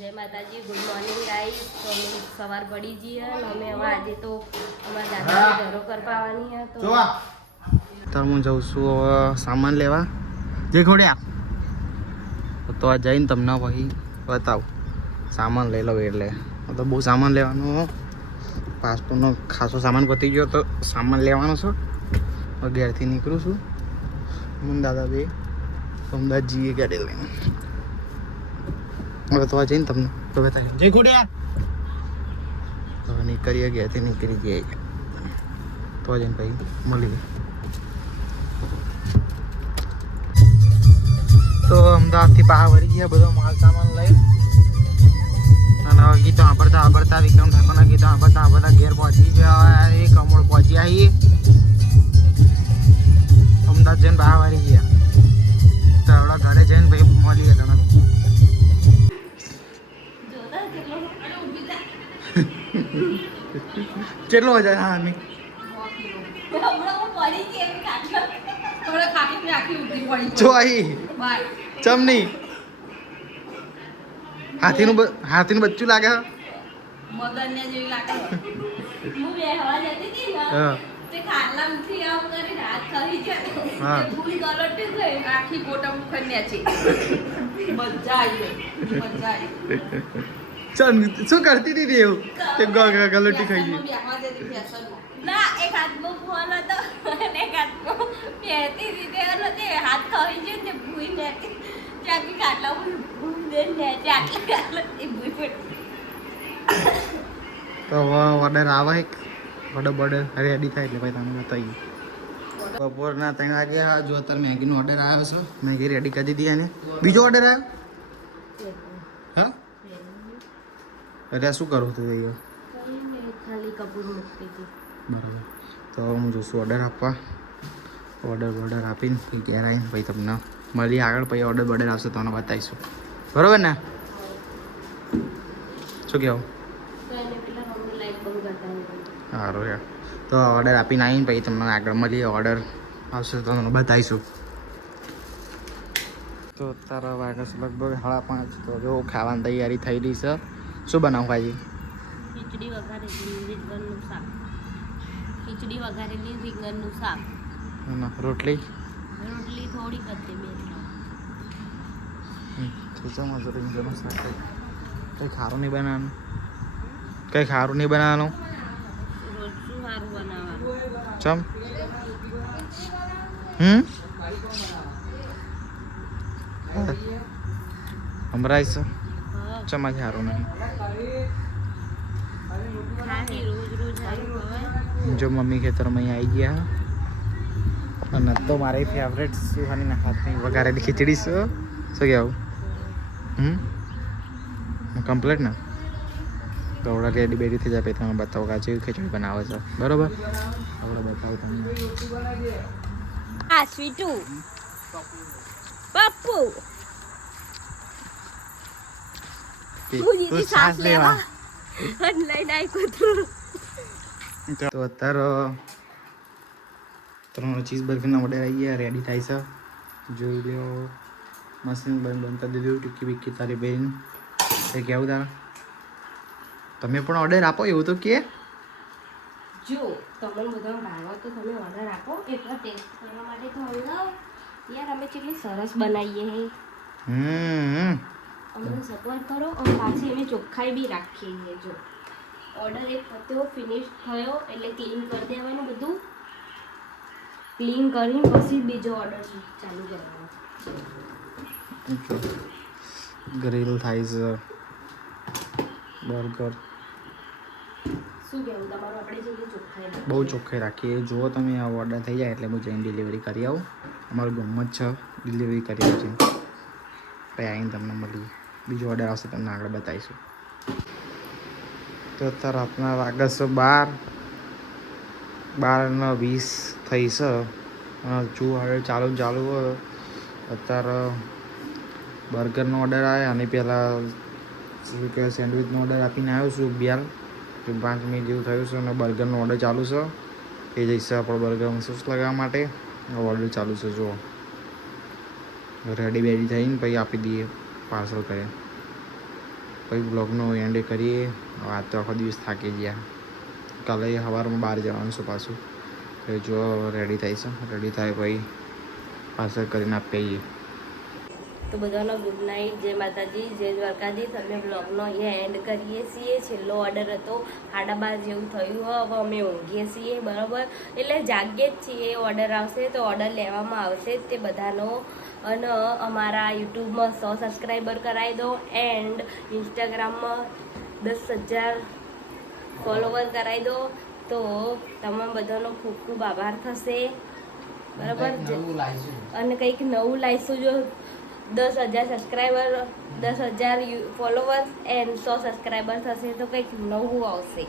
જય માતાજી, good morning guys. તો અમે સવાર પડી જઈએ અને અમે હવે આજે તો અમારા દાદાની ઘરો કરવાની છે. તો હું જઉં છું હવે સામાન લેવા જે ખોડ્યા તો આ જઈને તમને પછી બતાવું. સામાન લઈ લઉં એટલે તો બહુ સામાન લેવાનો, પાસપોર્ટનો ખાસો સામાન પતી ગયો તો સામાન લેવાનો છે. ઘેરથી નીકળું છું હું દાદા બે અમદાવાદ જઈએ ગાડી લઈને. હવે તો આ જઈને તમને તો બતાવી જય ખોડ્યા તો નીકળીએ, ઘેરથી નીકળી જઈએ તો જઈને ભાઈ મળીએ. તો અમદાવાદથી બહાર વળી ગયા બધો માલ સામાન લઈ અને ગીતો આંભળતા વિક્રમ ઠાકોરના ગીતો આંભળતા ઘેર પહોંચી ગયા. એ કમોડ પહોંચી આવી અમદાવાદ જઈને બહાર વળી ગયા. તો આપણા ઘરે જઈને ભાઈ મળીએ તમે. કેટલો હજાર? હા નહીં ચોઈ ચમની હાથીનું બચ્ચું લાગે. મગનને જેવી લાગે. હું બેહવા જતી હતી ને તે ખાટલા ઉઠી આવ કરી રાત ખાવી છે. ભૂલ ગલટી ગઈ આખી ગોટા મુખર નેચી. મજા આવી. ચલ શું કરતી હતી એવું કે ગલટી ખાઈ ગઈ? ના એક હાથમાં ફોન હતો અને એક હાથમાં પહેરતી રીતે તે હાથ ખાવી છે ને ભૂઈ નેચી ચાકી ખાટલા ભૂઈ દે નેચી આટલા ભૂઈ પડી. તો હવે ઓર્ડર આવે બર્ડર રેડી થાય એટલે ભાઈ તમે બતાવીએ. બપોરના 3 વાગે જો અત્યારે મેગીનો ઓર્ડર આવ્યો છે. મેગી રેડી કરી દીધી એને. બીજો ઓર્ડર આવ્યો? હા અરે શું કરું તું ભાઈ? ખાલી કપૂર મૂકતી હતી. બરાબર. તો હું જોશું ઓર્ડર આપવા. ઓર્ડર આપીને પછી ઘેર આવીને પછી તમને મળીએ આગળ. પછી ઓર્ડર આવશે તમને બતાવીશું. બરાબર ને? શું કહેવું? સારું યાર. તો ઓર્ડર આપીને આવીને પછી તમને આગળ મળીએ. ઓર્ડર આવશે તો તમને બતાવીશું. તો તારા વાગે છે લગભગ 5:30. તો જો ખાવાની તૈયારી થઈ રહી છે. શું બનાવું ભાઈ? ખીચડી વઘારેલી રીંગણનું શાક. રોટલી થોડી હતી બે. રીંગણનું શાક. કંઈ ખારું નહીં બનાવવાનું? રોજ શું સારું બનાવવાનું? ચમ હમરાય છે ચમાં સારું નહીં. જો મમ્મી ખેતરમાં અહીં આવી ગયા અને તો મારી ફેવરેટ સુહાનીના હાથની વઘારેલી ખીચડી છે. શું કહેવું? કમ્પ્લીટ ને? તો ઓડા રેડી બેડી થઈ જાય પછી તમે બતાવો કે જેવી ખીચડી બનાવે છે. બરાબર? આપણે બતાવો તમને. આ સ્વીટુ પપ્પુ મુજી સાસ લેવા લઈને આવ્યું. તો અત્યારે 3 ચીઝ બર્ગરના ઓર્ડર આવી ગયા, રેડી થાય છે. જોઈ લો મશીન બનતા દીધું. ટીકી બીકી તારી બેન એ કેવું તારા? તમે પણ ઓર્ડર આપો એવું તો કે. જો તમને બધા ભાવો તો તમે ઓર્ડર આપો. એટલા ટેસ્ટ કરવા માટે તો હલગાવ યાર. અમે કેટલી સરસ બનાવીએ હે. અમને સપોર્ટ કરો અને પાછી અમે ચોખ્ખાઈ બી રાખીએ છીએ. જો ઓર્ડર એક પત્યો ફિનિશ થયો એટલે ક્લીન કરી દેવાનું. બધું ક્લીન કરીને પછી બીજો ઓર્ડર ચાલુ કરવાનો. ગ્રીલ થાય છે બર્ગર. શું કહેવું તમારું? આપણે જેટલી ચોખ્ખાઈ બહુ ચોખ્ખાઈ રાખીએ. જુઓ તમે આ ઓર્ડર થઈ જાય એટલે હું જઈને ડિલિવરી કરી આવું. અમારું ગમત છે ડિલિવરી કરી આવું છે. પછી આવીને તમને મળીએ. બીજો ઓર્ડર આવશે તમને આગળ બતાવીશું. તો અત્યારે રાતના વાગે છે 12:20 થઈ છે. જો ઓર્ડર ચાલુ હોય. અત્યારે બર્ગરનો ઓર્ડર આવે અને પહેલાં શું કહેવાય સેન્ડવિચનો ઓર્ડર આપીને આવ્યો છું. 5 મિનિટ જેવું થયું છે અને બર્ગરનો ઓર્ડર ચાલુ છે. એ જઈશે આપણે બર્ગરમાં સોસ લગાવવા માટે. ઓર્ડર ચાલુ છે. જુઓ રેડી થઈને પછી આપી દઈએ પાર્સલ કરે. પછી બ્લોગનો એન્ડ કરીએ. આ તો આખો દિવસ થાકી ગયા. કાલે સવારમાં બહાર જવાનું છે પાછું. તો જો રેડી થાય છે, રેડી થાય પછી પાછળ કરીને આપીએ. તો બધાનો ગુડ નાઇટ, જય માતાજી, જય દ્વારકાધીશ. અમે બ્લોગનો અહીંયા એન્ડ કરીએ છીએ. છેલ્લો ઓર્ડર હતો 12:30 જેવું થયું. હવે અમે ઊંઘીએ છીએ, બરાબર. એટલે જાગીએ જ છીએ. ઓર્ડર આવશે તો ઓર્ડર લેવામાં આવશે જ તે બધાનો. અને અમારા યુટ્યુબમાં 100 સબસ્ક્રાઈબર કરાવી દો એન્ડ ઇન્સ્ટાગ્રામમાં 10,000 ફોલોવર કરાવી દો. તો તમામ બધાનો ખૂબ ખૂબ આભાર થશે, બરાબર. અને કંઈક નવું લાવીશું. જો 10,000 સબસ્ક્રાઈબર, 10,000 ફોલોવર્સ એન્ડ 100 સબસ્ક્રાઈબર થશે તો કંઈક નવું આવશે.